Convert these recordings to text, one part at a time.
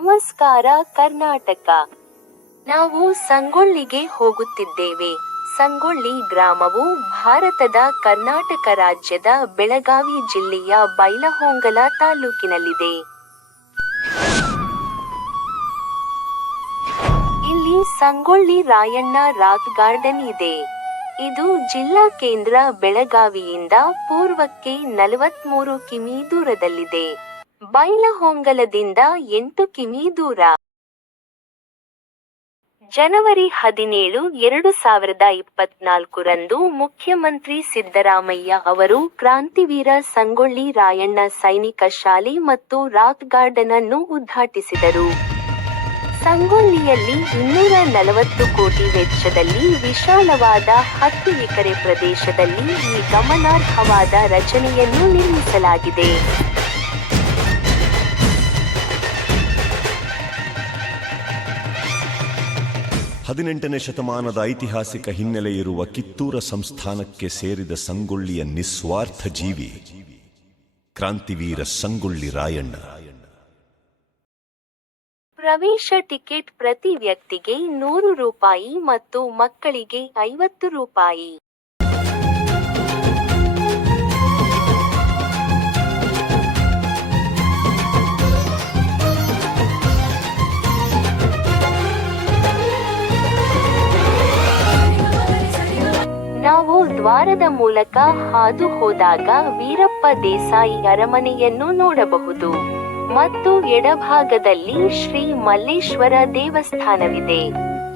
ನಮಸ್ಕಾರ, ಕರ್ನಾಟಕ. ನಾವು ಸಂಗೊಳ್ಳಿಗೆ ಹೋಗುತ್ತಿದ್ದೇವೆ. ಸಂಗೊಳ್ಳಿ ಗ್ರಾಮವು ಭಾರತದ ಕರ್ನಾಟಕ ರಾಜ್ಯದ ಬೆಳಗಾವಿ ಜಿಲ್ಲೆಯ ಬೈಲಹೊಂಗಲ ತಾಲೂಕಿನಲ್ಲಿದೆ. ಇಲ್ಲಿ ಸಂಗೊಳ್ಳಿ ರಾಯಣ್ಣ ರಾಕ್ ಗಾರ್ಡನ್ ಇದೆ. ಇದು ಜಿಲ್ಲಾ ಕೇಂದ್ರ ಬೆಳಗಾವಿಯಿಂದ ಪೂರ್ವಕ್ಕೆ ನಲವತ್ಮೂರು ಕಿಮಿ ದೂರದಲ್ಲಿದೆ. ಬೈಲಹೊಂಗಲದಿಂದ ಎಂಟು ಕಿಮಿ ದೂರ. ಜನವರಿ ಹದಿನೇಳು, ಎರಡು ಸಾವಿರದ ಇಪ್ಪತ್ನಾಲ್ಕರಂದು ಮುಖ್ಯಮಂತ್ರಿ ಸಿದ್ದರಾಮಯ್ಯ ಅವರು ಕ್ರಾಂತಿವೀರ ಸಂಗೊಳ್ಳಿ ರಾಯಣ್ಣ ಸೈನಿಕ ಶಾಲೆ ಮತ್ತು ರಾಕ್ ಗಾರ್ಡನ್ ಅನ್ನು ಉದ್ಘಾಟಿಸಿದರು. ಸಂಗೊಳ್ಳಿಯಲ್ಲಿ ಇನ್ನೂರ ನಲವತ್ತು ಕೋಟಿ ವೆಚ್ಚದಲ್ಲಿ ವಿಶಾಲವಾದ ಹತ್ತು ಎಕರೆ ಪ್ರದೇಶದಲ್ಲಿ ಈ ಗಮನಾರ್ಹವಾದ ರಚನೆಯನ್ನು ನಿರ್ಮಿಸಲಾಗಿದೆ. ಹದಿನೆಂಟನೇ ಶತಮಾನದ ಐತಿಹಾಸಿಕ ಹಿನ್ನೆಲೆ ಇರುವ ಕಿತ್ತೂರ ಸಂಸ್ಥಾನಕ್ಕೆ ಸೇರಿದ ಸಂಗೊಳ್ಳಿಯ ನಿಸ್ವಾರ್ಥ ಜೀವಿ ಕ್ರಾಂತಿವೀರ ಸಂಗೊಳ್ಳಿ ರಾಯಣ್ಣ. ಪ್ರವೇಶ ಟಿಕೆಟ್ ಪ್ರತಿ ವ್ಯಕ್ತಿಗೆ ನೂರು ರೂಪಾಯಿ ಮತ್ತು ಮಕ್ಕಳಿಗೆ ಐವತ್ತು ರೂಪಾಯಿ. ದ್ವಾರದ ಮೂಲಕ ಹಾದು ಹೋದಾಗ ವೀರಪ್ಪ ದೇಸಾಯಿ ಅರಮನೆಯನ್ನು ನೋಡಬಹುದು. ಮತ್ತು ಎಡಭಾಗದಲ್ಲಿ ಶ್ರೀ ಮಲ್ಲೇಶ್ವರ ದೇವಸ್ಥಾನವಿದೆ.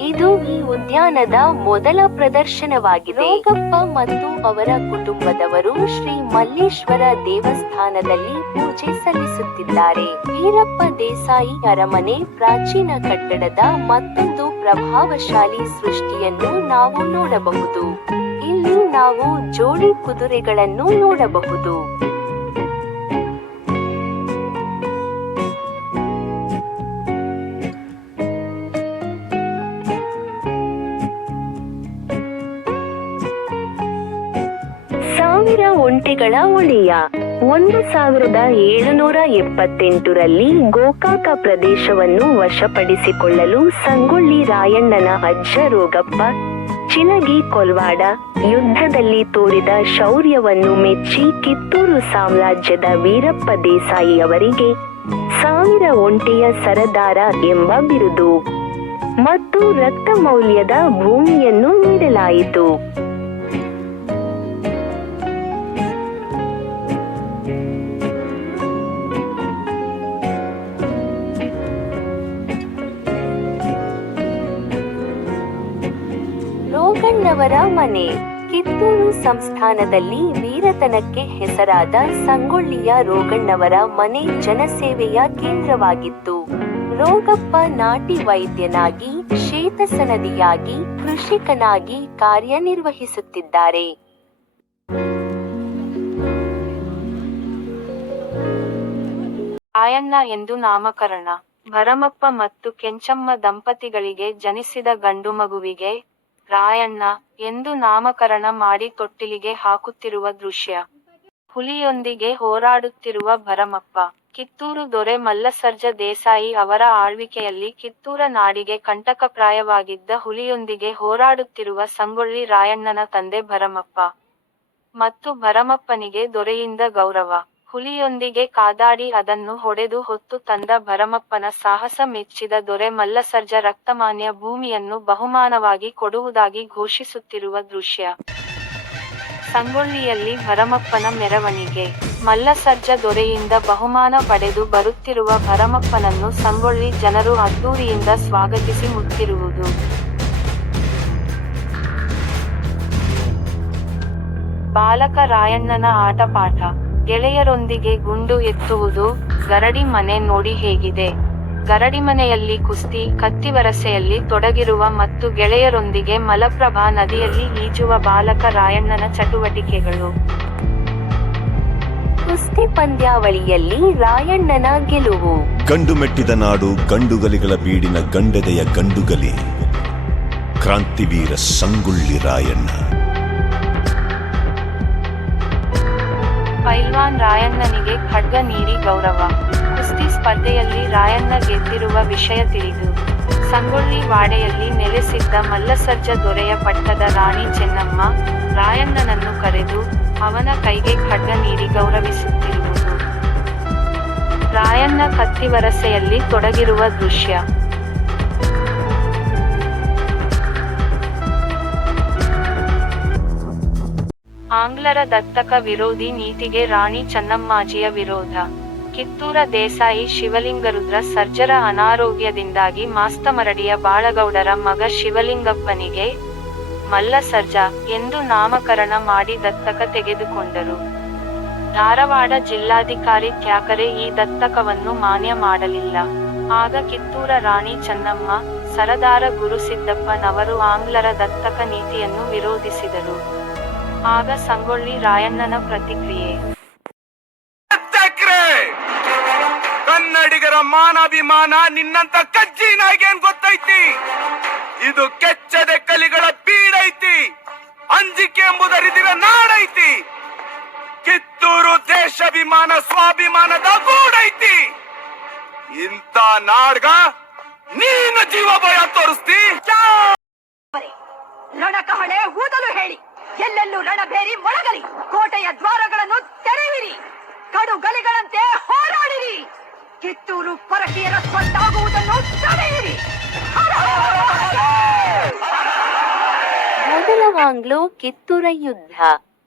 ಇದು ಈ ಉದ್ಯಾನದ ಮೊದಲ ಪ್ರದರ್ಶನವಾಗಿದೆ. ಗಪ್ಪ ಮತ್ತು ಅವರ ಕುಟುಂಬದವರು ಶ್ರೀ ಮಲ್ಲೇಶ್ವರ ದೇವಸ್ಥಾನದಲ್ಲಿ ಪೂಜೆ ಸಲ್ಲಿಸುತ್ತಿದ್ದಾರೆ. ವೀರಪ್ಪ ದೇಸಾಯಿ ಅರಮನೆ ಪ್ರಾಚೀನ ಕಟ್ಟಡದ ಮತ್ತೊಂದು ಪ್ರಭಾವಶಾಲಿ ಸೃಷ್ಟಿಯನ್ನು ನಾವು ನೋಡಬಹುದು. ಇಲ್ಲಿ ನಾವು ಜೋಡಿ ಕುದುರೆಗಳನ್ನು ನೋಡಬಹುದು. ಸಾವಿರ ಒಂಟೆಗಳ ಉಳಿಯ ಒಂದು ಸಾವಿರದ ಏಳುನೂರ ಎಪ್ಪತ್ತೆಂಟರಲ್ಲಿ ಗೋಕಾಕ ಪ್ರದೇಶವನ್ನು ವಶಪಡಿಸಿಕೊಳ್ಳಲು ಸಂಗೊಳ್ಳಿ ರಾಯಣ್ಣನ ಅಜ್ಜ ರೋಗಪ್ಪ ಚಿನಗಿ ಕೊಲ್ವಾಡ ಯುದ್ಧದಲ್ಲಿ ತೋರಿದ ಶೌರ್ಯವನ್ನು ಮೆಚ್ಚಿ ಕಿತ್ತೂರು ಸಾಮ್ರಾಜ್ಯದ ವೀರಪ್ಪ ದೇಸಾಯಿ ಅವರಿಗೆ ಸಾವಿರ ಒಂಟೆಯ ಸರದಾರ ಎಂಬ ಬಿರುದು. ಮತ್ತು ರಕ್ತ ಮೌಲ್ಯದ ಭೂಮಿಯನ್ನು ನೀಡಲಾಯಿತು. ರೋಗಣ್ಣವರ ಮನೆ ಕಿತ್ತೂರು ಸಂಸ್ಥಾನದಲ್ಲಿ ವೀರತನಕ್ಕೆ ಹೆಸರಾದ ಸಂಗೊಳ್ಳಿಯ ರೋಗಣ್ಣವರ ಮನೆ ಜನಸೇವೆಯ ಕೇಂದ್ರವಾಗಿತ್ತು. ರೋಗಪ್ಪ ನಾಟಿ ವೈದ್ಯನಾಗಿ ಶೇತಸನದಿಯಾಗಿ ಕೃಷಿಕನಾಗಿ ಕಾರ್ಯನಿರ್ವಹಿಸುತ್ತಿದ್ದಾರೆ. ಆಯಣ್ಣ ಎಂದು ನಾಮಕರಣ. ಭರಮಪ್ಪ ಮತ್ತು ಕೆಂಚಮ್ಮ ದಂಪತಿಗಳಿಗೆ ಜನಿಸಿದ ಗಂಡು ಮಗುವಿಗೆ ರಾಯಣ್ಣ, ಎಂದು ನಾಮಕರಣ ಮಾಡಿ ತೊಟ್ಟಿಲಿಗೆ ಹಾಕುತ್ತಿರುವ ದೃಶ್ಯ. ಹುಲಿಯೊಂದಿಗೆ ಹೋರಾಡುತ್ತಿರುವ ಭರಮಪ್ಪ, ಕಿತ್ತೂರು ದೊರೆ ಮಲ್ಲಸರ್ಜ ದೇಸಾಯಿ ಅವರ ಆಳ್ವಿಕೆಯಲ್ಲಿ ಕಿತ್ತೂರ ನಾಡಿಗೆ ಕಂಟಕಪ್ರಾಯವಾಗಿದ್ದ ಹುಲಿಯೊಂದಿಗೆ ಹೋರಾಡುತ್ತಿರುವ ಸಂಗೊಳ್ಳಿ ರಾಯಣ್ಣನ ತಂದೆ ಭರಮಪ್ಪ. ಮತ್ತು ಭರಮಪ್ಪನಿಗೆ ದೊರೆಯಿಂದ ಗೌರವ. ಹುಲಿಯೊಂದಿಗೆ ಕಾದಾಡಿ ಅದನ್ನು ಹೊಡೆದು ಹೊತ್ತು ತಂದ ಭರಮಪ್ಪನ ಸಾಹಸ ಮೆಚ್ಚಿದ ದೊರೆ ಮಲ್ಲಸರ್ಜ ರಕ್ತಮಾನ್ಯ ಭೂಮಿಯನ್ನು ಬಹುಮಾನವಾಗಿ ಕೊಡುವುದಾಗಿ ಘೋಷಿಸುತ್ತಿರುವ ದೃಶ್ಯ. ಸಂಗೊಳ್ಳಿಯಲ್ಲಿ ಭರಮಪ್ಪನ ಮೆರವಣಿಗೆ. ಮಲ್ಲಸರ್ಜ ದೊರೆಯಿಂದ ಬಹುಮಾನ ಪಡೆದು ಬರುತ್ತಿರುವ ಭರಮಪ್ಪನನ್ನು ಸಂಗೊಳ್ಳಿ ಜನರು ಅದ್ದೂರಿಯಿಂದ ಸ್ವಾಗತಿಸಿ ಮುತ್ತಿರುವುದು ಬಾಲಕ ರಾಯಣ್ಣನ ಆಟಪಾಠ. ಗೆಳೆಯರೊಂದಿಗೆ ಗುಂಡು ಎತ್ತುವುದು ಗರಡಿ ಮನೆ ನೋಡಿ ಹೇಗಿದೆ. ಗರಡಿ ಮನೆಯಲ್ಲಿ ಕುಸ್ತಿ ಕತ್ತಿವರಸೆಯಲ್ಲಿ ತೊಡಗಿರುವ ಮತ್ತು ಗೆಳೆಯರೊಂದಿಗೆ ಮಲಪ್ರಭಾ ನದಿಯಲ್ಲಿ ಈಜುವ ಬಾಲಕ ರಾಯಣ್ಣನ ಚಟುವಟಿಕೆಗಳು. ಕುಸ್ತಿ ಪಂದ್ಯಾವಳಿಯಲ್ಲಿ ರಾಯಣ್ಣನ ಗೆಲುವು. ಗಂಡು ಮೆಟ್ಟಿದ ನಾಡು, ಗಂಡುಗಲಿಗಳ ಬೀಡಿನ ಗಂಡದೆಯ ಗಂಡುಗಲಿ. ಕ್ರಾಂತಿವೀರ ಸಂಗುಳ್ಳಿ ರಾಯಣ್ಣ. ರಾಯಣ್ಣನಿಗೆ ಖಡ್ಗ ನೀಡಿ ಗೌರವ. ಕುಸ್ತಿ ಸ್ಪರ್ಧೆಯಲ್ಲಿ ರಾಯಣ್ಣ ಗೆದ್ದಿರುವ ವಿಷಯ ತಿಳಿದು, ಸಂಗೊಳ್ಳಿ ವಾಡೆಯಲ್ಲಿ ನೆಲೆಸಿದ್ದ ಮಲ್ಲಸರ್ಜ ದೊರೆಯ ಪಟ್ಟದ ರಾಣಿ ಚೆನ್ನಮ್ಮ, ರಾಯಣ್ಣನನ್ನು ಕರೆದು ಅವನ ಕೈಗೆ ಖಡ್ಗ ನೀಡಿ ಗೌರವಿಸುತ್ತಿರುವುದು. ರಾಯಣ್ಣ ಕತ್ತಿವರಸೆಯಲ್ಲಿ ತೊಡಗಿರುವ ದೃಶ್ಯ. ಆಂಗ್ಲರ ದತ್ತಕ ವಿರೋಧಿ ನೀತಿಗೆ ರಾಣಿ ಚನ್ನಮ್ಮಾಜಿಯ ವಿರೋಧ. ಕಿತ್ತೂರ ದೇಸಾಯಿ ಶಿವಲಿಂಗರುದ್ರ ಸರ್ಜರ ಅನಾರೋಗ್ಯದಿಂದಾಗಿ ಮಾಸ್ತಮರಡಿಯ ಬಾಳಗೌಡರ ಮಗ ಶಿವಲಿಂಗಪ್ಪನಿಗೆ ಮಲ್ಲ ಸರ್ಜ ಎಂದು ನಾಮಕರಣ ಮಾಡಿ ದತ್ತಕ ತೆಗೆದುಕೊಂಡರು. ಧಾರವಾಡ ಜಿಲ್ಲಾಧಿಕಾರಿ ತ್ಯಾಕರೆ ಈ ದತ್ತಕವನ್ನು ಮಾನ್ಯ ಮಾಡಲಿಲ್ಲ. ಆಗ ಕಿತ್ತೂರ ರಾಣಿ ಚನ್ನಮ್ಮ, ಸರದಾರ ಗುರುಸಿದ್ದಪ್ಪನವರು ಆಂಗ್ಲರ ದತ್ತಕ ನೀತಿಯನ್ನು ವಿರೋಧಿಸಿದರು. ಆಗ ಸಂಗೊಳ್ಳಿ ರಾಯಣ್ಣನ ಪ್ರತಿಕ್ರಿಯೆ. ಕನ್ನಡಿಗರ ಮಾನಾಭಿಮಾನ ನಿನ್ನಂತ ಕಜ್ಜಿ ನಾಗೇನ್ ಗೊತ್ತೈತಿ? ಇದು ಕೆಚ್ಚದೆ ಕಲಿಗಳ ಬೀಡೈತಿ ಅಂಜಿಕೆ ಎಂಬುದರಿದಿರ ನಾಡೈತಿ. ಕಿತ್ತೂರು ದೇಶಾಭಿಮಾನ ಸ್ವಾಭಿಮಾನದ ಗೂಡೈತಿ ಇಂತ ನಾಡ್ಗ ನೀನು ಜೀವ ಭಯ ತೋರಿಸ್ತಿ. ರಣಕಹಳೆ ಊದಲು ಹೇಳಿ. ಎಲ್ಲೆಲ್ಲೂ ರಣಬೇರಿ ಮೊಳಗಲಿ ಕೋಟೆಯ ದ್ವಾರಗಳನ್ನು ತೆರೆಯಿರಿ. ಕಡುಗಲಿಗಳಂತೆ ಹೋರಾಡಿರಿ. ಕಿತ್ತೂರು ಪರಕೀಯರ ಸ್ವಂತಾಗುವುದನ್ನು ತಡೆಯಿರಿ! ಮೊದಲ ಆಂಗ್ಲೋ ಕಿತ್ತೂರ ಯುದ್ಧ.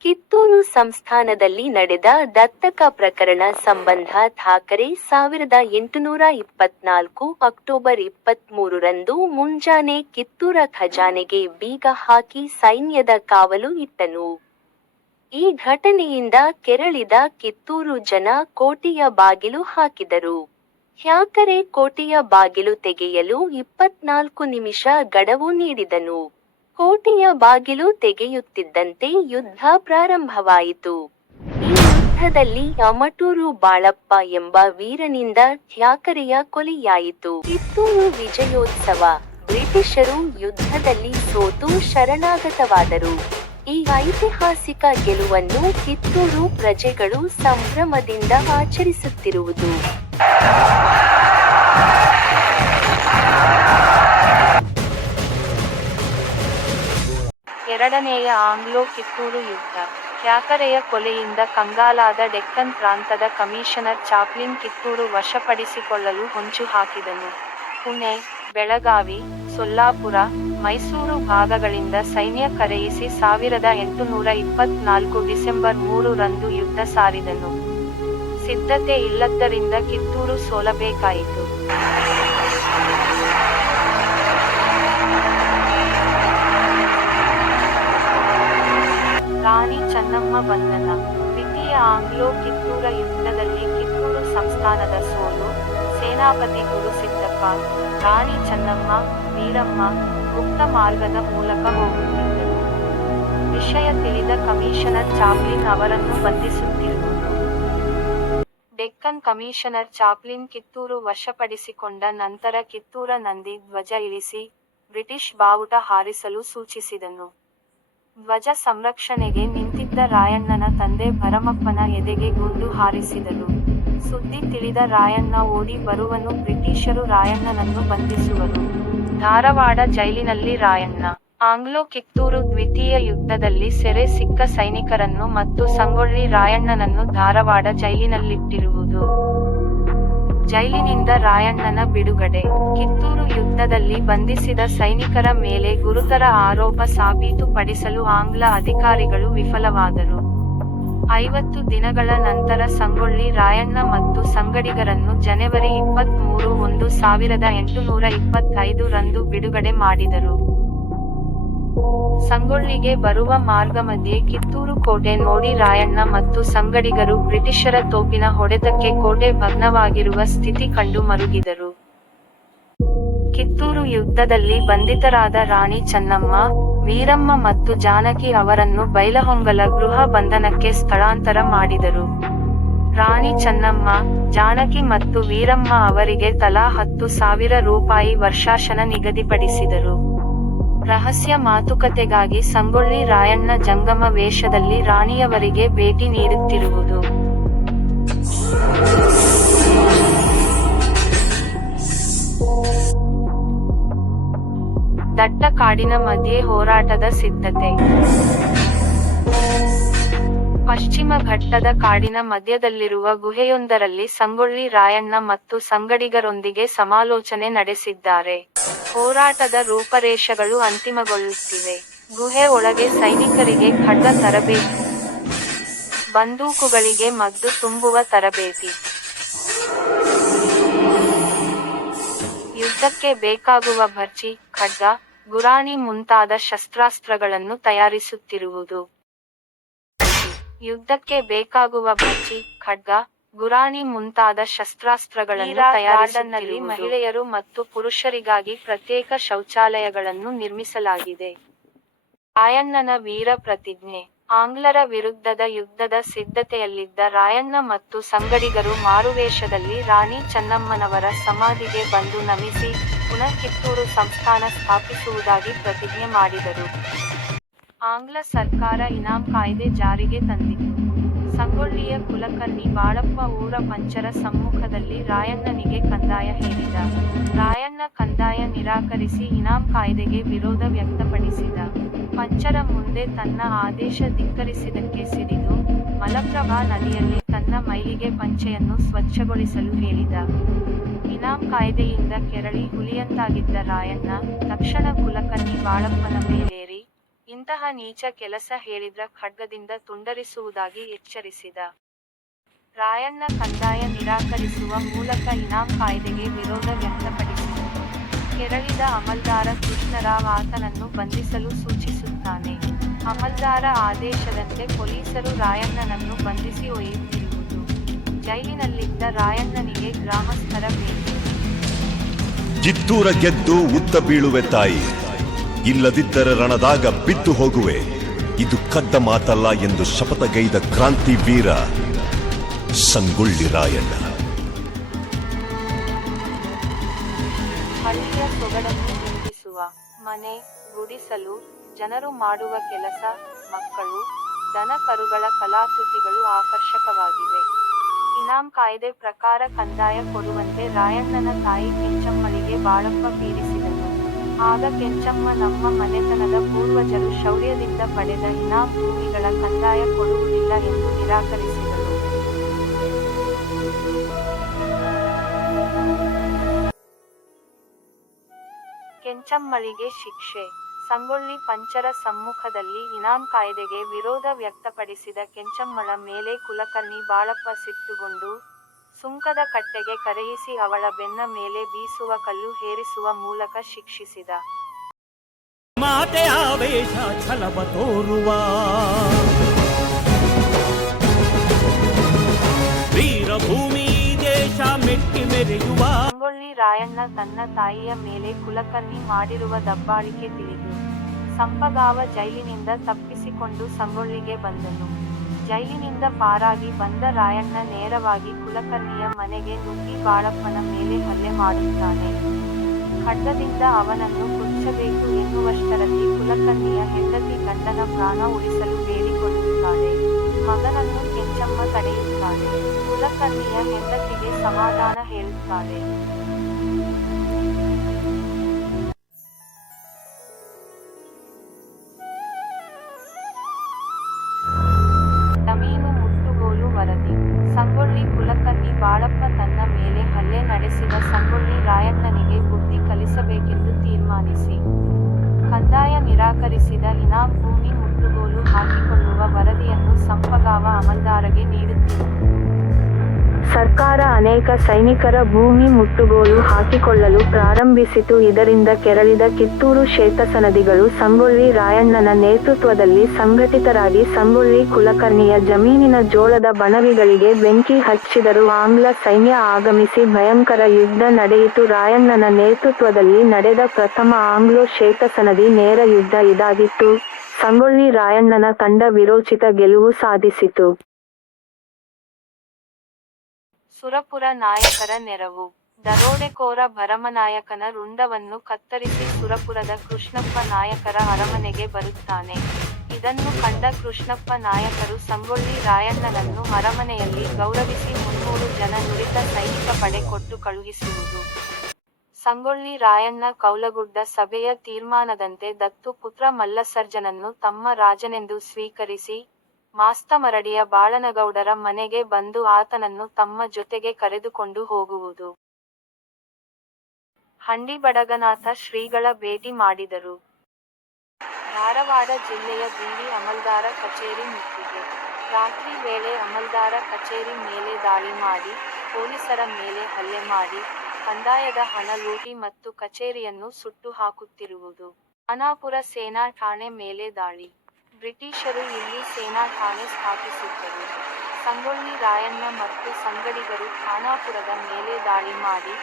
ಕಿತ್ತೂರು ಸಂಸ್ಥಾನದಲ್ಲಿ ನಡೆದ ದತ್ತಕ ಪ್ರಕರಣ ಸಂಬಂಧ ಥಾಕರೆ ಸಾವಿರದ ಎಂಟುನೂರ ಇಪ್ಪತ್ನಾಲ್ಕು ಅಕ್ಟೋಬರ್ ಇಪ್ಪತ್ಮೂರರಂದು ಮುಂಜಾನೆ ಕಿತ್ತೂರ ಖಜಾನೆಗೆ ಬೀಗ ಹಾಕಿ ಸೈನ್ಯದ ಕಾವಲು ಇಟ್ಟನು. ಈ ಘಟನೆಯಿಂದ ಕೆರಳಿದ ಕಿತ್ತೂರು ಜನ ಕೋಟೆಯ ಬಾಗಿಲು ಹಾಕಿದರು. ಹ್ಯಾಕರೆ ಕೋಟೆಯ ಬಾಗಿಲು ತೆಗೆಯಲು ಇಪ್ಪತ್ನಾಲ್ಕು ನಿಮಿಷ ಗಡವು ನೀಡಿದನು. ಕೋಟೆಯ ಬಾಗಿಲು ತೆಗೆಯುತ್ತಿದ್ದಂತೆ ಯುದ್ಧ ಪ್ರಾರಂಭವಾಯಿತು. ಈ ಯುದ್ಧದಲ್ಲಿ ಅಮಟೂರು ಬಾಳಪ್ಪ ಎಂಬ ವೀರನಿಂದ ಠ್ಯಾಕರೆಯ ಕೊಲೆಯಾಯಿತು. ಕಿತ್ತೂರು ವಿಜಯೋತ್ಸವ. ಬ್ರಿಟಿಷರು ಯುದ್ಧದಲ್ಲಿ ಸೋತು ಶರಣಾಗತವಾದರು. ಈ ಐತಿಹಾಸಿಕ ಗೆಲುವನ್ನು ಕಿತ್ತೂರು ಪ್ರಜೆಗಳು ಸಂಭ್ರಮದಿಂದ ಆಚರಿಸುತ್ತಿರುವುದು. ಎರಡನೆಯ ಆಂಗ್ಲೋ ಕಿತ್ತೂರು ಯುದ್ಧ. ಕ್ಯಾಕರೆಯ ಕೊಲೆಯಿಂದ ಕಂಗಾಲಾದ ಡೆಕ್ಕನ್ ಪ್ರಾಂತದ ಕಮಿಷನರ್ ಚಾಪ್ಲಿನ್ ಕಿತ್ತೂರು ವಶಪಡಿಸಿಕೊಳ್ಳಲು ಹೊಂಚು ಹಾಕಿದನು. ಪುಣೆ, ಬೆಳಗಾವಿ, ಸೊಲ್ಲಾಪುರ, ಮೈಸೂರು ಭಾಗಗಳಿಂದ ಸೈನ್ಯ ಕರೆಯಿಸಿ ಸಾವಿರದ ಎಂಟುನೂರ ಇಪ್ಪತ್ನಾಲ್ಕು ಡಿಸೆಂಬರ್ ಮೂರರಂದು ಯುದ್ಧ ಸಾರಿದನು. ಸಿದ್ಧತೆ ಇಲ್ಲದ್ದರಿಂದ ಕಿತ್ತೂರು ಸೋಲಬೇಕಾಯಿತು. ರಾಣಿ ಚೆನ್ನಮ್ಮ ಬಂಧನ ದ್ವಿತೀಯ ಆಂಗ್ಲೋ ಕಿತ್ತೂರ ಯುದ್ಧದಲ್ಲಿ ಕಿತ್ತೂರು ಸಂಸ್ಥಾನದ ಸೋಲು. ಸೇನಾಪತಿ ಗುರುಸಿದ್ದಪ್ಪ ರಾಣಿ ಚೆನ್ನಮ್ಮ, ವೀರಮ್ಮ ಗುಪ್ತ ಮಾರ್ಗದ ಮೂಲಕ ಹೋಗುತ್ತಿದ್ದರು. ವಿಷಯ ತಿಳಿದ ಕಮಿಷನರ್ ಚಾಪ್ಲಿನ್ ಅವರನ್ನು ಬಂಧಿಸುತ್ತಿರುವುದು. ಡೆಕ್ಕನ್ ಕಮಿಷನರ್ ಚಾಪ್ಲಿನ್ ಕಿತ್ತೂರು ವಶಪಡಿಸಿಕೊಂಡ ನಂತರ ಕಿತ್ತೂರ ನಂದಿ ಧ್ವಜ ಇಳಿಸಿ ಬ್ರಿಟಿಷ್ ಬಾವುಟ ಹಾರಿಸಲು ಸೂಚಿಸಿದನು. ಧ್ವಜ ಸಂರಕ್ಷಣೆಗೆ ನಿಂತಿದ್ದ ರಾಯಣ್ಣನ ತಂದೆ ಭರಮಪ್ಪನ ಎದೆಗೆ ಗುಂಡು ಹಾರಿಸಿದರು ಸುದ್ದಿ ತಿಳಿದ ರಾಯಣ್ಣ ಓಡಿ ಬರುವನು ಬ್ರಿಟಿಷರು ರಾಯಣ್ಣನನ್ನು ಬಂಧಿಸುವರು. ಧಾರವಾಡ ಜೈಲಿನಲ್ಲಿ ರಾಯಣ್ಣ. ಆಂಗ್ಲೋ ಕಿತ್ತೂರು ದ್ವಿತೀಯ ಯುದ್ಧದಲ್ಲಿ ಸೆರೆ ಸಿಕ್ಕ ಸೈನಿಕರನ್ನು ಮತ್ತು ಸಂಗೊಳ್ಳಿ ರಾಯಣ್ಣನನ್ನು ಧಾರವಾಡ ಜೈಲಿನಲ್ಲಿಟ್ಟಿರುವುದು. ಜೈಲಿನಿಂದ ರಾಯಣ್ಣನ ಬಿಡುಗಡೆ. ಕಿತ್ತೂರು ಯುದ್ಧದಲ್ಲಿ ಬಂಧಿಸಿದ ಸೈನಿಕರ ಮೇಲೆ ಗುರುತರ ಆರೋಪ ಸಾಬೀತುಪಡಿಸಲು ಆಂಗ್ಲ ಅಧಿಕಾರಿಗಳು ವಿಫಲವಾದರು. ಐವತ್ತು ದಿನಗಳ ನಂತರ ಸಂಗೊಳ್ಳಿ ರಾಯಣ್ಣ ಮತ್ತು ಸಂಗಡಿಗರನ್ನು ಜನವರಿ ಇಪ್ಪತ್ಮೂರು ಒಂದು ಸಾವಿರದ ಎಂಟುನೂರ ಇಪ್ಪತ್ತೈದು ರಂದು ಬಿಡುಗಡೆ ಮಾಡಿದರು. ಸಂಗೊಳ್ಳಿಗೆ ಬರುವ ಮಾರ್ಗ ಮಧ್ಯೆ ಕಿತ್ತೂರು ಕೋಟೆ ನೋಡಿ ರಾಯಣ್ಣ ಮತ್ತು ಸಂಗಡಿಗರು ಬ್ರಿಟಿಷರ ತೋಪಿನ ಹೊಡೆತಕ್ಕೆ ಕೋಟೆ ಭಗ್ನವಾಗಿರುವ ಸ್ಥಿತಿ ಕಂಡು ಮರುಗಿದರು. ಕಿತ್ತೂರು ಯುದ್ಧದಲ್ಲಿ ಬಂಧಿತರಾದ ರಾಣಿ ಚೆನ್ನಮ್ಮ, ವೀರಮ್ಮ ಮತ್ತು ಜಾನಕಿ ಅವರನ್ನು ಬೈಲಹೊಂಗಲ ಗೃಹ ಬಂಧನಕ್ಕೆ ಸ್ಥಳಾಂತರ ಮಾಡಿದರು. ರಾಣಿ ಚೆನ್ನಮ್ಮ, ಜಾನಕಿ ಮತ್ತು ವೀರಮ್ಮ ಅವರಿಗೆ ತಲಾ ಹತ್ತು ಸಾವಿರ ರೂಪಾಯಿ ವರ್ಷಾಶನ ನಿಗದಿಪಡಿಸಿದರು. ರಹಸ್ಯ ಮಾತುಕತೆಗಾಗಿ ಸಂಗೊಳ್ಳಿ ರಾಯಣ್ಣ ಜಂಗಮ ವೇಷದಲ್ಲಿ ರಾಣಿಯವರಿಗೆ ಭೇಟಿ ನೀಡುತ್ತಿರುವುದು. ದಟ್ಟ ಕಾಡಿನ ಮಧ್ಯೆ ಹೋರಾಟದ ಸಿದ್ಧತೆ. ಪಶ್ಚಿಮ ಘಟ್ಟದ ಕಾಡಿನ ಮಧ್ಯದಲ್ಲಿರುವ ಗುಹೆಯೊಂದರಲ್ಲಿ ಸಂಗೊಳ್ಳಿ ರಾಯಣ್ಣ ಮತ್ತು ಸಂಗಡಿಗರೊಂದಿಗೆ ಸಮಾಲೋಚನೆ ನಡೆಸಿದ್ದಾರೆ. ಹೋರಾಟದ ರೂಪರೇಷಗಳು ಅಂತಿಮಗೊಳ್ಳುತ್ತಿವೆ. ಗುಹೆ ಒಳಗೆ ಸೈನಿಕರಿಗೆ ಖಡ್ಗ ತರಬೇತಿ ಬಂದೂಕುಗಳಿಗೆ ಮದ್ದು ತುಂಬುವ ತರಬೇತಿ. ಯುದ್ಧಕ್ಕೆ ಬೇಕಾಗುವ ಭರ್ಜಿ, ಖಡ್ಗ, ಗುರಾಣಿ ಮುಂತಾದ ಶಸ್ತ್ರಾಸ್ತ್ರಗಳನ್ನು ತಯಾರಿಸುತ್ತಿರುವುದು. ಯುದ್ಧಕ್ಕೆ ಬೇಕಾಗುವ ಭರ್ಜಿ, ಖಡ್ಗ ಗುರಾಣಿ ಮುಂತಾದ ಶಸ್ತ್ರಾಸ್ತ್ರಗಳನ್ನು ತಯಾರಿಸುತ್ತಿರುವುದು ಮಹಿಳೆಯರು ಮತ್ತು ಪುರುಷರಿಗಾಗಿ ಪ್ರತ್ಯೇಕ ಶೌಚಾಲಯಗಳನ್ನು ನಿರ್ಮಿಸಲಾಗಿದೆ. ರಾಯಣ್ಣನ ವೀರ ಪ್ರತಿಜ್ಞೆ. ಆಂಗ್ಲರ ವಿರುದ್ಧದ ಯುದ್ಧದ ಸಿದ್ಧತೆಯಲ್ಲಿದ್ದ ರಾಯಣ್ಣ ಮತ್ತು ಸಂಗಡಿಗರು ಮಾರುವೇಷದಲ್ಲಿ ರಾಣಿ ಚೆನ್ನಮ್ಮನವರ ಸಮಾಧಿಗೆ ಬಂದು ನಮಿಸಿ ಪುನಃ ಕಿತ್ತೂರು ಸಂಸ್ಥಾನ ಸ್ಥಾಪಿಸುವುದಾಗಿ ಪ್ರತಿಜ್ಞೆ ಮಾಡಿದರು. ಆಂಗ್ಲ ಸರ್ಕಾರ ಇನಾಂ ಕಾಯ್ದೆ ಜಾರಿಗೆ ತಂದಿತು ಸಂಗೊಳ್ಳಿಯ ಕುಲಕರ್ಣಿ ಬಾಳಪ್ಪ ಊರ ಪಂಚರ ಸಮ್ಮುಖದಲ್ಲಿ ರಾಯಣ್ಣನಿಗೆ ಕಂದಾಯ ಹೇಳಿದ. ರಾಯಣ್ಣ ಕಂದಾಯ ನಿರಾಕರಿಸಿ ಇನಾಂ ಕಾಯ್ದೆಗೆ ವಿರೋಧ ವ್ಯಕ್ತಪಡಿಸಿದ. ಪಂಚರ ಮುಂದೆ ತನ್ನ ಆದೇಶ ಧಿಕ್ಕರಿಸಿದಕ್ಕೆ ಸಿಡಿದು ಮಲಪ್ರಭಾ ನದಿಯಲ್ಲಿ ತನ್ನ ಮೈಲಿಗೆ ಪಂಚೆಯನ್ನು ಸ್ವಚ್ಛಗೊಳಿಸಲು ಹೇಳಿದ. ಇನಾಂ ಕಾಯ್ದೆಯಿಂದ ಕೆರಳಿ ಹುಲಿಯಂತಾಗಿದ್ದ ರಾಯಣ್ಣ ತಕ್ಷಣ ಕುಲಕರ್ಣಿ ಬಾಳಪ್ಪನ ಮೇಲೇರಿ ಇಂತಹ ನೀಚ ಕೆಲಸ ಹೇಳಿದ್ರ ಖಡ್ಗದಿಂದ ತುಂಡರಿಸುವುದಾಗಿ ಎಚ್ಚರಿಸಿದ. ರಾಯಣ್ಣ ಕಂದಾಯ ನಿರಾಕರಿಸುವ ಮೂಲಕ ಇನಾಂ ಕಾಯ್ದೆಗೆ ವಿರೋಧ ವ್ಯಕ್ತಪಡಿಸಿದರು ಕೆರಳಿದ ಅಮಲ್ದಾರ ಕೃಷ್ಣರಾವ್ ಆತನನ್ನು ಬಂಧಿಸಲು ಸೂಚಿಸುತ್ತಾನೆ. ಅಮಲ್ದಾರ ಆದೇಶದಂತೆ ಪೊಲೀಸರು ರಾಯಣ್ಣನನ್ನು ಬಂಧಿಸಿ ಒಯ್ಯುತ್ತಿರುವುದು. ಜೈಲಿನಲ್ಲಿದ್ದ ರಾಯಣ್ಣನಿಗೆ ಗ್ರಾಮಸ್ಥರ ಭೇಟಿ. ಕಿತ್ತೂರ ಗೆದ್ದು ಉತ್ತ ಬೀಳುವೆ ತಾಯಿ. ಇಲ್ಲದಿದ್ದರೆ ರಣದಾಗ ಬಿದ್ದು ಹೋಗುವೆ. ಇದು ಕದ್ದ ಮಾತಲ್ಲ ಎಂದು ಶಪಥಗೈದ ಕ್ರಾಂತಿ ವೀರ ಸಂಗೊಳ್ಳಿ ರಾಯಣ್ಣ. ಮನೆ ಗುಡಿಸಲು ಜನರು ಮಾಡುವ ಕೆಲಸ, ಮಕ್ಕಳು, ದನ ಕರುಗಳ ಕಲಾಕೃತಿಗಳು ಆಕರ್ಷಕವಾಗಿವೆ. ಇನಾಂ ಕಾಯ್ದೆ ಪ್ರಕಾರ ಕಂದಾಯ ಕೊಡುವಂತೆ ರಾಯಣ್ಣನ ತಾಯಿ ಕೆಂಚಮ್ಮಳಿಗೆ ಬಾಳಪ್ಪ ಪೀಡಿಸಿದನು ಆಗ ಕೆಂಚಮ್ಮ ನಮ್ಮ ಮನೆತನದ ಪೂರ್ವಜರು ಶೌರ್ಯದಿಂದ ಪಡೆದ ಇನ್ನಾ ಭೂಮಿಗಳ ಕಂದಾಯ ಕೊಡುವುದಿಲ್ಲ ಎಂದು ನಿರಾಕರಿಸಿದರು. ಕೆಂಚಮ್ಮಳಿಗೆ ಶಿಕ್ಷೆ. ಸಂಗೊಳ್ಳಿ ಪಂಚರ ಸಮ್ಮುಖದಲ್ಲಿ ಇನಾಂ ಕಾಯ್ದೆಗೆ ವಿರೋಧ ವ್ಯಕ್ತಪಡಿಸಿದ ಕೆಂಚಮ್ಮಳ ಮೇಲೆ ಕುಲಕರ್ಣಿ ಬಾಳಪ್ಪ ಸಿಟ್ಟುಗೊಂಡು ಸುಂಕದ ಕಟ್ಟೆಗೆ ಕರೆಯಿಸಿ ಅವಳ ಬೆನ್ನ ಮೇಲೆ ಬೀಸುವ ಕಲ್ಲು ಹೇರಿಸುವ ಮೂಲಕ ಶಿಕ್ಷಿಸಿದ. ಮಾತೆ ಆವೇಶ ಛಲವ ತೋರುವ. ವೀರಭೂಮಿ ದೇಶ ಮೆಟ್ಟಿ ಮೆರೆಯುವ. ಸಂಗೊಳ್ಳಿ ರಾಯಣ್ಣ ತನ್ನ ತಾಯಿಯ ಮೇಲೆ ಕುಲಕರ್ಣಿ ಮಾಡಿರುವ ದಬ್ಬಾಳಿಕೆ ತಿಳಿದು ಸಂಪಗಾವ ಜೈಲಿನಿಂದ ತಪ್ಪಿಸಿಕೊಂಡು ಸಂಗೊಳ್ಳಿಗೆ ಬಂದನು. ಜೈಲಿನಿಂದ ಪಾರಾಗಿ ಬಂದ ರಾಯಣ್ಣ ನೇರವಾಗಿ ಕುಲಕರ್ಣಿಯ ಮನೆಗೆ ನುಗ್ಗಿ ಬಾಳಪ್ಪನ ಮೇಲೆ ಹಲ್ಲೆ ಮಾಡುತ್ತಾನೆ. ಖಡ್ಗದಿಂದ ಅವನನ್ನು ಕುಚ್ಚಬೇಕು ಎನ್ನುವಷ್ಟರಲ್ಲಿ ಕುಲಕರ್ಣಿಯ ಹೆಂಡತಿ ಗಂಡನ ಪ್ರಾಣ ಉಳಿಸಲು ಬೇಡಿಕೊಳ್ಳುತ್ತಾಳೆ. ಮಗನನ್ನು ಕೆಂಚಮ್ಮ ತಡೆಯುತ್ತಾಳೆ ಕುಲಕರ್ಣಿಯ ಹೆಂಡತಿಗೆ ಸಮಾಧಾನ ಹೇಳುತ್ತಾಳೆ. ಅನೇಕ ಸೈನಿಕರ ಭೂಮಿ ಮುಟ್ಟುಗೋಲು ಹಾಕಿಕೊಳ್ಳಲು ಪ್ರಾರಂಭಿಸಿತು. ಇದರಿಂದ ಕೆರಳಿದ ಕಿತ್ತೂರು ಶ್ವೇತಸನದಿಗಳು ಸಂಗೊಳ್ಳಿ ರಾಯಣ್ಣನ ನೇತೃತ್ವದಲ್ಲಿ ಸಂಘಟಿತರಾಗಿ ಸಂಗೊಳ್ಳಿ ಕುಲಕರ್ಣಿಯ ಜಮೀನಿನ ಜೋಳದ ಬಣವಿಗಳಿಗೆ ಬೆಂಕಿ ಹಚ್ಚಿದರು. ಆಂಗ್ಲ ಸೈನ್ಯ ಆಗಮಿಸಿ ಭಯಂಕರ ಯುದ್ಧ ನಡೆಯಿತು. ರಾಯಣ್ಣನ ನೇತೃತ್ವದಲ್ಲಿ ನಡೆದ ಪ್ರಥಮ ಆಂಗ್ಲೋ ಶ್ವೇತಸನದಿ ನೇರ ಯುದ್ಧ ಇದಾಗಿತ್ತು. ಸಂಗೊಳ್ಳಿ ರಾಯಣ್ಣನ ತಂಡ ವಿರೋಚಿತ ಗೆಲುವು ಸಾಧಿಸಿತು. ಸುರಪುರ ನಾಯಕರ ನೆರವು. ದರೋಡೆಕೋರ ಭರಮನಾಯಕನ ರುಂಡವನ್ನು ಕತ್ತರಿಸಿ ಸುರಪುರದ ಕೃಷ್ಣಪ್ಪ ನಾಯಕರ ಅರಮನೆಗೆ ಬರುತ್ತಾನೆ. ಇದನ್ನು ಕಂಡ ಕೃಷ್ಣಪ್ಪ ನಾಯಕರು ಸಂಗೊಳ್ಳಿ ರಾಯಣ್ಣನನ್ನು ಅರಮನೆಯಲ್ಲಿ ಗೌರವಿಸಿ ಮುನ್ನೂರು ಜನ ನುರಿತ ಸೈನಿಕ ಪಡೆ ಕೊಟ್ಟು ಕಳುಹಿಸುವುದು. ಸಂಗೊಳ್ಳಿ ರಾಯಣ್ಣ ಕೌಲಗುಡ್ಡ ಸಭೆಯ ತೀರ್ಮಾನದಂತೆ ದತ್ತು ಪುತ್ರ ಮಲ್ಲಸರ್ಜನನ್ನು ತಮ್ಮ ರಾಜನೆಂದು ಸ್ವೀಕರಿಸಿ ಮಾಸ್ತಮರಡಿಯ ಬಾಳನಗೌಡರ ಮನೆಗೆ ಬಂದು ಆತನನ್ನು ತಮ್ಮ ಜೊತೆಗೆ ಕರೆದುಕೊಂಡು ಹೋಗುವುದು. ಹಂಡಿಬಡಗನಾಥ ಶ್ರೀಗಳ ಭೇಟಿ ಮಾಡಿದರು. ಧಾರವಾಡ ಜಿಲ್ಲೆಯ ಬಿಳಿ ಅಮಲ್ದಾರ ಕಚೇರಿ ಮುತ್ತಿಗೆ. ರಾತ್ರಿ ವೇಳೆ ಅಮಲ್ದಾರ ಕಚೇರಿ ಮೇಲೆ ದಾಳಿ ಮಾಡಿ, ಪೊಲೀಸರ ಮೇಲೆ ಹಲ್ಲೆ ಮಾಡಿ, ಕಂದಾಯದ ಹಣ ಲೂಟಿ ಮತ್ತು ಕಚೇರಿಯನ್ನು ಸುಟ್ಟು ಹಾಕುತ್ತಿರುವುದು. ಅನಾಪುರ ಸೇನಾ ಠಾಣೆ ಮೇಲೆ ದಾಳಿ. ಬ್ರಿಟಿಷರು ಇಲ್ಲಿ ಸೇನಾ ಠಾಣೆ ಸ್ಥಾಪಿಸಿದ್ದರು. ಸಂಗೊಳ್ಳಿ ರಾಯಣ್ಣ ಮತ್ತು ಸಂಗಡಿಗರು ಖಾನಾಪುರದ ಮೇಲೆ ದಾಳಿ ಮಾಡಿ,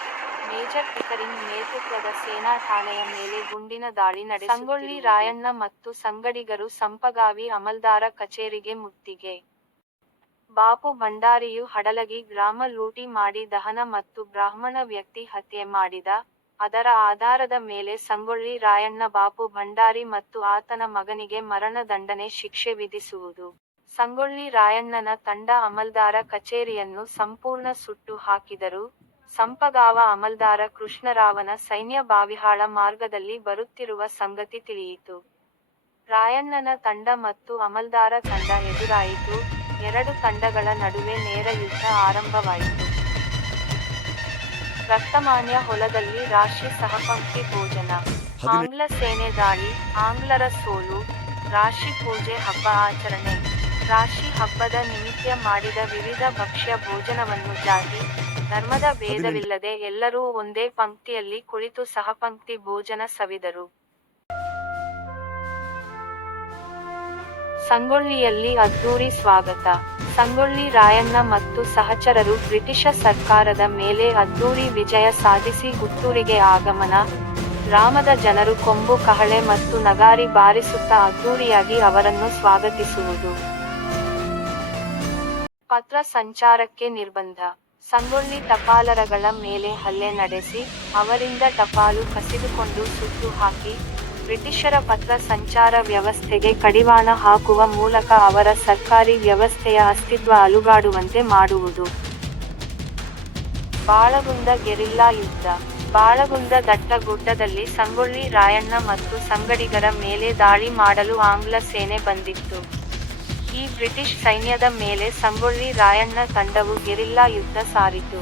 ಮೇಜರ್ ಪಿಕರಿಂಗ್ ನೇತೃತ್ವದ ಸೇನಾ ಠಾಣೆಯ ಮೇಲೆ ಗುಂಡಿನ ದಾಳಿ ನಡೆಸಿ ಸಂಗೊಳ್ಳಿ ರಾಯಣ್ಣ ಮತ್ತು ಸಂಗಡಿಗರು ಸಂಪಗಾವಿ ಅಮಲ್ದಾರ ಕಚೇರಿಗೆ ಮುತ್ತಿಗೆ. ಬಾಪು ಭಂಡಾರಿಯು ಹಡಲಗಿ ಗ್ರಾಮ ಲೂಟಿ ಮಾಡಿ ದಹನ ಮತ್ತು ಬ್ರಾಹ್ಮಣ ವ್ಯಕ್ತಿ ಹತ್ಯೆ ಮಾಡಿದ. ಅದರ ಆಧಾರದ ಮೇಲೆ ಸಂಗೊಳ್ಳಿ ರಾಯಣ್ಣ ಬಾಪು ಭಂಡಾರಿ ಮತ್ತು ಆತನ ಮಗನಿಗೆ ಮರಣ ದಂಡನೆ ಶಿಕ್ಷೆ ವಿಧಿಸುವುದು. ಸಂಗೊಳ್ಳಿ ರಾಯಣ್ಣನ ತಂಡ ಅಮಲ್ದಾರ ಕಚೇರಿಯನ್ನು ಸಂಪೂರ್ಣ ಸುಟ್ಟು ಹಾಕಿದರು, ಸಂಪಗಾವ ಅಮಲ್ದಾರ ಕೃಷ್ಣರಾವನ ಸೈನ್ಯ ಬಾವಿಹಾಳ ಮಾರ್ಗದಲ್ಲಿ ಬರುತ್ತಿರುವ ಸಂಗತಿ ತಿಳಿಯಿತು. ರಾಯಣ್ಣನ ತಂಡ ಮತ್ತು ಅಮಲ್ದಾರ ತಂಡ ಎದುರಾಯಿತು. ಎರಡು ತಂಡಗಳ ನಡುವೆ ನೇರ ಯುದ್ಧ ಆರಂಭವಾಯಿತು. ರಕ್ತಮಾನ್ಯ ಹೊಲದಲ್ಲಿ ರಾಶಿ ಸಹಪಂಕ್ತಿ ಭೋಜನ. ಆಂಗ್ಲ ಸೇನೆ ದಾಳಿ ಆಂಗ್ಲರ ಸೋಲು ರಾಶಿ ಪೂಜೆ ಹಬ್ಬ ಆಚರಣೆ. ರಾಶಿ ಹಬ್ಬದ ನಿಮಿತ್ತ ಮಾಡಿದ ವಿವಿಧ ಭಕ್ಷ್ಯ ಭೋಜನವನ್ನು ಜಾತಿ ಧರ್ಮದ ಭೇದವಿಲ್ಲದೆ ಎಲ್ಲರೂ ಒಂದೇ ಪಂಕ್ತಿಯಲ್ಲಿ ಕುಳಿತು ಸಹಪಂಕ್ತಿ ಭೋಜನ ಸವಿದರು. ಸಂಗೊಳ್ಳಿಯಲ್ಲಿ ಅದ್ದೂರಿ ಸ್ವಾಗತ. ಸಂಗೊಳ್ಳಿ ರಾಯಣ್ಣ ಮತ್ತು ಸಹಚರರು ಬ್ರಿಟಿಷ ಸರ್ಕಾರದ ಮೇಲೆ ಅದ್ದೂರಿ ವಿಜಯ ಸಾಧಿಸಿ ಗುತ್ತೂರಿಗೆ ಆಗಮನ. ಗ್ರಾಮದ ಜನರು ಕೊಂಬು ಕಹಳೆ ಮತ್ತು ನಗಾರಿ ಬಾರಿಸುತ್ತಾ ಅದ್ದೂರಿಯಾಗಿ ಅವರನ್ನು ಸ್ವಾಗತಿಸುವುದು. ಪತ್ರ ಸಂಚಾರಕ್ಕೆ ನಿರ್ಬಂಧ. ಸಂಗೊಳ್ಳಿ ಟಪಾಲರಗಳ ಮೇಲೆ ಹಲ್ಲೆ ನಡೆಸಿ, ಅವರಿಂದ ಟಪಾಲು ಕಸಿದುಕೊಂಡು ಸುಟ್ಟು ಹಾಕಿ ಬ್ರಿಟಿಷರ ಪತ್ರ ಸಂಚಾರ ವ್ಯವಸ್ಥೆಗೆ ಕಡಿವಾಣ ಹಾಕುವ ಮೂಲಕ ಅವರ ಸರ್ಕಾರಿ ವ್ಯವಸ್ಥೆಯ ಅಸ್ತಿತ್ವ ಅಲುಗಾಡುವಂತೆ ಮಾಡುವುದು. ಬಾಳಗುಂದ ಗೆರಿಲ್ಲಾ ಯುದ್ಧ. ಬಾಳಗುಂದ ದಟ್ಟ ಗುಡ್ಡದಲ್ಲಿ ಸಂಗೊಳ್ಳಿ ರಾಯಣ್ಣ ಮತ್ತು ಸಂಗಡಿಗರ ಮೇಲೆ ದಾಳಿ ಮಾಡಲು ಆಂಗ್ಲ ಸೇನೆ ಬಂದಿತ್ತು. ಈ ಬ್ರಿಟಿಷ್ ಸೈನ್ಯದ ಮೇಲೆ ಸಂಗೊಳ್ಳಿ ರಾಯಣ್ಣ ತಂಡವು ಗೆರಿಲ್ಲಾ ಯುದ್ಧ ಸಾರಿತು.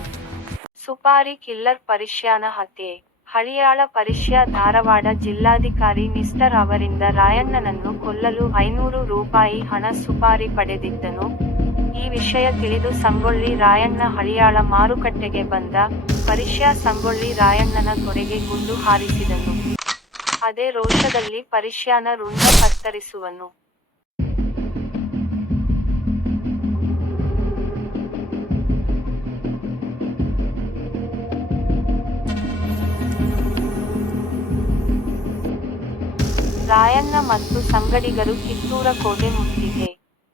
ಸುಪಾರಿ ಕಿಲ್ಲರ್ ಪರಿಷ್ಯಾನ ಹತ್ಯೆ. ಹಳಿಯಾಳ ಪರಿಷ್ಯ ಧಾರವಾಡ ಜಿಲ್ಲಾಧಿಕಾರಿ ಮಿಸ್ಟರ್ ಅವರಿಂದ ರಾಯಣ್ಣನನ್ನು ಕೊಲ್ಲಲು ಐನೂರು ರೂಪಾಯಿ ಹಣ ಸುಪಾರಿ ಪಡೆದಿದ್ದನು. ಈ ವಿಷಯ ತಿಳಿದು ಸಂಗೊಳ್ಳಿ ರಾಯಣ್ಣ ಹಳಿಯಾಳ ಮಾರುಕಟ್ಟೆಗೆ ಬಂದ ಪರಿಷ್ಯ ಸಂಗೊಳ್ಳಿ ರಾಯಣ್ಣನ ತೊಡೆಗೆ ಗುಂಡು ಹಾರಿಸಿದನು. ಅದೇ ರೋಷದಲ್ಲಿ ಪರಿಷ್ಯಾನ ರುಂಡ ಕತ್ತರಿಸುವನು. ರಾಯಣ್ಣ ಮತ್ತು ಸಂಗಡಿಗರು ಕಿತ್ತೂರ ಕೋಟೆ ಮುತ್ತಿಗೆ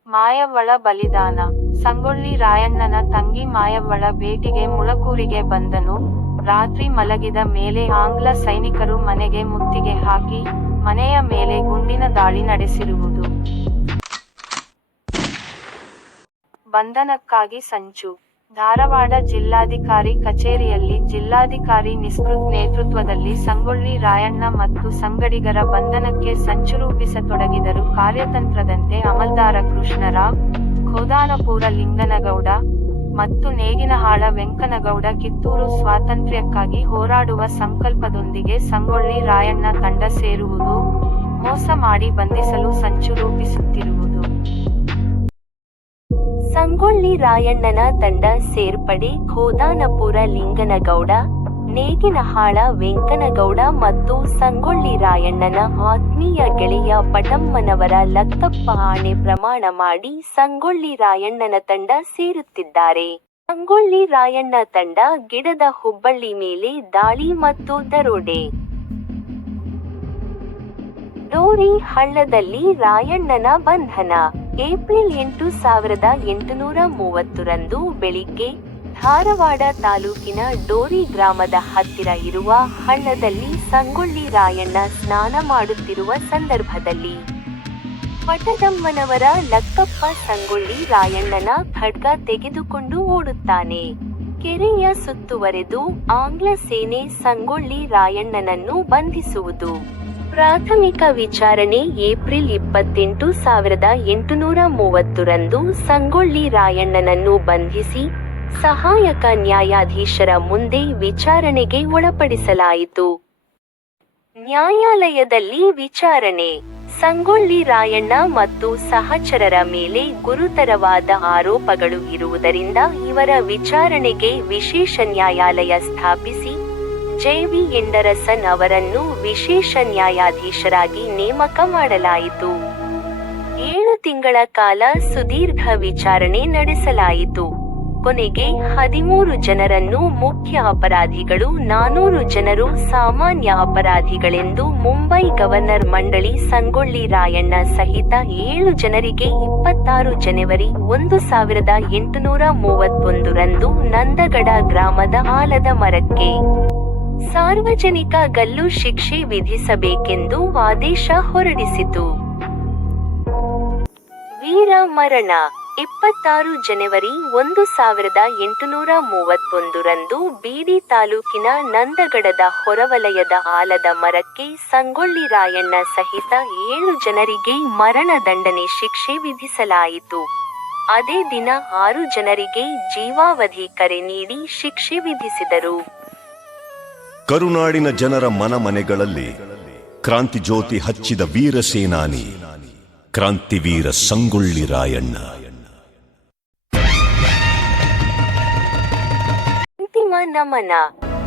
ಮಾಯವ್ವಳ ಬಲಿದಾನ. ಸಂಗೊಳ್ಳಿ ರಾಯಣ್ಣನ ತಂಗಿ ಮಾಯವ್ವಳ ಭೇಟಿಗೆ ಮುಳಕೂರಿಗೆ ಬಂದನು. ರಾತ್ರಿ ಮಲಗಿದ ಮೇಲೆ ಆಂಗ್ಲ ಸೈನಿಕರು ಮನೆಗೆ ಮುತ್ತಿಗೆ ಹಾಕಿ ಮನೆಯ ಮೇಲೆ ಗುಂಡಿನ ದಾಳಿ ನಡೆಸಿರುವುದು. ಬಂಧನಕ್ಕಾಗಿ ಸಂಚು. ಧಾರವಾಡ ಜಿಲ್ಲಾಧಿಕಾರಿ ಕಚೇರಿಯಲ್ಲಿ ಜಿಲ್ಲಾಧಿಕಾರಿ ನಿಸ್ಕೃತ್ ನೇತೃತ್ವದಲ್ಲಿ ಸಂಗೊಳ್ಳಿ ರಾಯಣ್ಣ ಮತ್ತು ಸಂಗಡಿಗರ ಬಂಧನಕ್ಕೆ ಸಂಚು ರೂಪಿಸತೊಡಗಿದರು. ಕಾರ್ಯತಂತ್ರದಂತೆ ಅಮಲ್ದಾರ ಕೃಷ್ಣರಾವ್ ಖೋದಾನಪುರ ಲಿಂಗನಗೌಡ ಮತ್ತು ನೇಗಿನಹಾಳ ವೆಂಕನಗೌಡ ಕಿತ್ತೂರು ಸ್ವಾತಂತ್ರ್ಯಕ್ಕಾಗಿ ಹೋರಾಡುವ ಸಂಕಲ್ಪದೊಂದಿಗೆ ಸಂಗೊಳ್ಳಿ ರಾಯಣ್ಣ ತಂಡ ಸೇರುವುದು ಮೋಸ ಮಾಡಿ ಬಂಧಿಸಲು ಸಂಚು ರೂಪಿಸುತ್ತಿರುವುದು ಸಂಗೊಳ್ಳಿ ರಾಯಣ್ಣನ ತಂಡ ಸೇರ್ಪಡೆ ಖೋದಾನಪುರ ಲಿಂಗನಗೌಡ, ನೇಗಿನಹಾಳ ವೆಂಕನಗೌಡ ಮತ್ತು ಸಂಗೊಳ್ಳಿ ರಾಯಣ್ಣನ ಆತ್ಮೀಯ ಗೆಳೆಯ ಪಟಮ್ಮನವರ ಲಕ್ತಪ್ಪ ಆಣೆ ಪ್ರಮಾಣ ಮಾಡಿ ಸಂಗೊಳ್ಳಿ ರಾಯಣ್ಣನ ತಂಡ ಸೇರುತ್ತಿದ್ದಾರೆ. ಸಂಗೊಳ್ಳಿ ರಾಯಣ್ಣ ತಂಡ ಗಿಡದ ಹುಬ್ಬಳ್ಳಿ ಮೇಲೆ ದಾಳಿ ಮತ್ತು ದರೋಡೆ. ಡೋರಿ ಹಳ್ಳದಲ್ಲಿ ರಾಯಣ್ಣನ ಬಂಧನ. ಏಪ್ರಿಲ್ ಎಂಟು ಸಾವಿರದ ಎಂಟುನೂರ ಮೂವತ್ತರಂದು ಬೆಳಿಗ್ಗೆ ಧಾರವಾಡ ತಾಲೂಕಿನ ಡೋರಿ ಗ್ರಾಮದ ಹತ್ತಿರ ಇರುವ ಹಳ್ಳದಲ್ಲಿ ಸಂಗೊಳ್ಳಿ ರಾಯಣ್ಣ ಸ್ನಾನ ಮಾಡುತ್ತಿರುವ ಸಂದರ್ಭದಲ್ಲಿ ಪಟದಮ್ಮನವರ ಲಕ್ಕಪ್ಪ ಸಂಗೊಳ್ಳಿ ರಾಯಣ್ಣನ ಖಡ್ಗ ತೆಗೆದುಕೊಂಡು ಓಡುತ್ತಾನೆ. ಕೆರೆಯ ಸುತ್ತುವರೆದು ಆಂಗ್ಲ ಸೇನೆ ಸಂಗೊಳ್ಳಿ ರಾಯಣ್ಣನನ್ನು ಬಂಧಿಸುವುದು. ಪ್ರಾಥಮಿಕ ವಿಚಾರಣೆ ಏಪ್ರಿಲ್ ಇಪ್ಪತ್ತೆಂಟು ಸಾವಿರದ ಎಂಟುನೂರ ಮೂವತ್ತರಂದು ಸಂಗೊಳ್ಳಿ ರಾಯಣ್ಣನನ್ನು ಬಂಧಿಸಿ ಸಹಾಯಕ ನ್ಯಾಯಾಧೀಶರ ಮುಂದೆ ವಿಚಾರಣೆಗೆ ಒಳಪಡಿಸಲಾಯಿತು. ನ್ಯಾಯಾಲಯದಲ್ಲಿ ವಿಚಾರಣೆ, ಸಂಗೊಳ್ಳಿ ರಾಯಣ್ಣ ಮತ್ತು ಸಹಚರರ ಮೇಲೆ ಗುರುತರವಾದ ಆರೋಪಗಳು ಇರುವುದರಿಂದ ಇವರ ವಿಚಾರಣೆಗೆ ವಿಶೇಷ ನ್ಯಾಯಾಲಯ ಸ್ಥಾಪಿಸಿ ಜೆವಿ ಎಂಡರಸನ್ ಅವರನ್ನು ವಿಶೇಷ ನ್ಯಾಯಾಧೀಶರಾಗಿ ನೇಮಕ ಮಾಡಲಾಯಿತು. ಏಳು ತಿಂಗಳ ಕಾಲ ಸುದೀರ್ಘ ವಿಚಾರಣೆ ನಡೆಸಲಾಯಿತು. ಕೊನೆಗೆ ಹದಿಮೂರು ಜನರನ್ನು ಮುಖ್ಯ ಅಪರಾಧಿಗಳು, ನಾನೂರು ಜನರು ಸಾಮಾನ್ಯ ಅಪರಾಧಿಗಳೆಂದು ಮುಂಬೈ ಗವರ್ನರ್ ಮಂಡಳಿ ಸಂಗೊಳ್ಳಿ ರಾಯಣ್ಣ ಸಹಿತ ಏಳು ಜನರಿಗೆ ಇಪ್ಪತ್ತಾರು ಜನವರಿ ಒಂದು ಸಾವಿರದ ಎಂಟುನೂರ ಮೂವತ್ತೊಂದರಂದು ನಂದಗಡ ಗ್ರಾಮದ ಆಲದ ಮರಕ್ಕೆ ಸಾರ್ವಜನಿಕ ಗಲ್ಲು ಶಿಕ್ಷೆ ವಿಧಿಸಬೇಕೆಂದು ಆದೇಶ ಹೊರಡಿಸಿತು. ವೀರ ಮರಣ, ಇಪ್ಪತ್ತಾರು ಜನವರಿ ಒಂದು ಸಾವಿರದ ಎಂಟುನೂರ ಮೂವತ್ತೊಂದರಂದು ಬೀದಿ ತಾಲೂಕಿನ ನಂದಗಡದ ಹೊರವಲಯದ ಆಲದ ಮರಕ್ಕೆ ಸಂಗೊಳ್ಳಿ ರಾಯಣ್ಣ ಸಹಿತ ಏಳು ಜನರಿಗೆ ಮರಣ ದಂಡನೆ ಶಿಕ್ಷೆ ವಿಧಿಸಲಾಯಿತು. ಅದೇ ದಿನ ಆರು ಜನರಿಗೆ ಜೀವಾವಧಿ ಕರೆ ನೀಡಿ ಶಿಕ್ಷೆ ವಿಧಿಸಿದರು. ಕರುನಾಡಿನ ಜನರ ಮನಮನೆಗಳಲ್ಲಿ ಕ್ರಾಂತಿ ಜ್ಯೋತಿ ಹಚ್ಚಿದ ವೀರ ಸೇನಾನಿ ಕ್ರಾಂತಿವೀರ ಸಂಗೊಳ್ಳಿ ರಾಯಣ್ಣ. ಅಂತಿಮ ನಮನ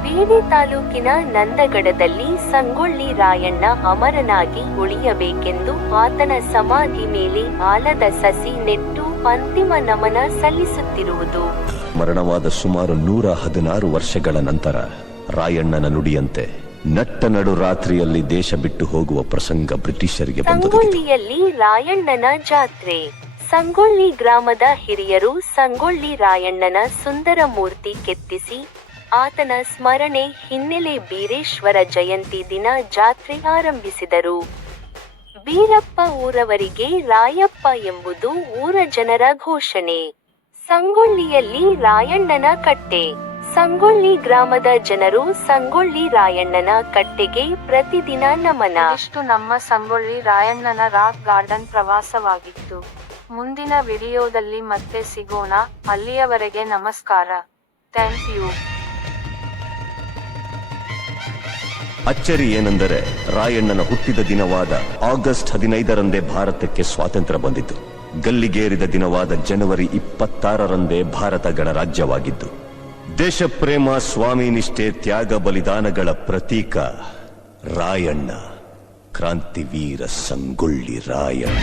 ಬೀಡಿ ತಾಲೂಕಿನ ನಂದಗಡದಲ್ಲಿ ಸಂಗೊಳ್ಳಿ ರಾಯಣ್ಣ ಅಮರನಾಗಿ ಉಳಿಯಬೇಕೆಂದು ಆತನ ಸಮಾಧಿ ಮೇಲೆ ಆಲದ ಸಸಿ ನೆಟ್ಟು ಅಂತಿಮ ನಮನ ಸಲ್ಲಿಸುತ್ತಿರುವುದು. ಮರಣವಾದ ಸುಮಾರು ನೂರ ಹದಿನಾರು ವರ್ಷಗಳ ನಂತರ ರಾಯಣ್ಣನ ನುಡಿಯಂತೆ ನಟ್ಟ ನಡು ರಾತ್ರಿಯಲ್ಲಿ ದೇಶ ಬಿಟ್ಟು ಹೋಗುವ ಪ್ರಸಂಗ ಬ್ರಿಟಿಷರಿಗೆ ಸಂಗೊಳ್ಳಿಯಲ್ಲಿ ರಾಯಣ್ಣನ ಜಾತ್ರೆ. ಸಂಗೊಳ್ಳಿ ಗ್ರಾಮದ ಹಿರಿಯರು ಸಂಗೊಳ್ಳಿ ರಾಯಣ್ಣನ ಸುಂದರ ಮೂರ್ತಿ ಕೆತ್ತಿಸಿ, ಆತನ ಸ್ಮರಣೆ ಹಿನ್ನೆಲೆ ಬೀರೇಶ್ವರ ಜಯಂತಿ ದಿನ ಜಾತ್ರೆ ಆರಂಭಿಸಿದರು. ಬೀರಪ್ಪ ಊರವರಿಗೆ ರಾಯಪ್ಪ ಎಂಬುದು ಊರ ಜನರ ಘೋಷಣೆ. ಸಂಗೊಳ್ಳಿಯಲ್ಲಿ ರಾಯಣ್ಣನ ಕಟ್ಟೆ. ಸಂಗೊಳ್ಳಿ ಗ್ರಾಮದ ಜನರು ಸಂಗೊಳ್ಳಿ ರಾಯಣ್ಣನ ಕಟ್ಟೆಗೆ ಪ್ರತಿದಿನ ನಮನ. ಇಷ್ಟು ನಮ್ಮ ಸಂಗೊಳ್ಳಿ ರಾಯಣ್ಣನ ರಾಕ್ ಗಾರ್ಡನ್ ಪ್ರವಾಸವಾಗಿತ್ತು. ಮುಂದಿನ ವಿಡಿಯೋದಲ್ಲಿ ಮತ್ತೆ ಸಿಗೋಣ. ಅಲ್ಲಿಯವರೆಗೆ ನಮಸ್ಕಾರ. Thank you. ಅಚ್ಚರಿ ಏನೆಂದರೆ ರಾಯಣ್ಣನ ಹುಟ್ಟಿದ ದಿನವಾದ ಆಗಸ್ಟ್ ಹದಿನೈದರಂದೇ ಭಾರತಕ್ಕೆ ಸ್ವಾತಂತ್ರ್ಯ ಬಂದಿತು. ಗಲ್ಲಿಗೇರಿದ ದಿನವಾದ ಜನವರಿ ಇಪ್ಪತ್ತಾರರಂದೇ ಭಾರತ ಗಣರಾಜ್ಯವಾಗಿದ್ದು ದೇಶಪ್ರೇಮ ಸ್ವಾಮಿ ನಿಷ್ಠೆ ತ್ಯಾಗ ಬಲಿದಾನಗಳ ಪ್ರತೀಕ ರಾಯಣ್ಣ ಕ್ರಾಂತಿವೀರ ಸಂಗೊಳ್ಳಿ ರಾಯಣ್ಣ.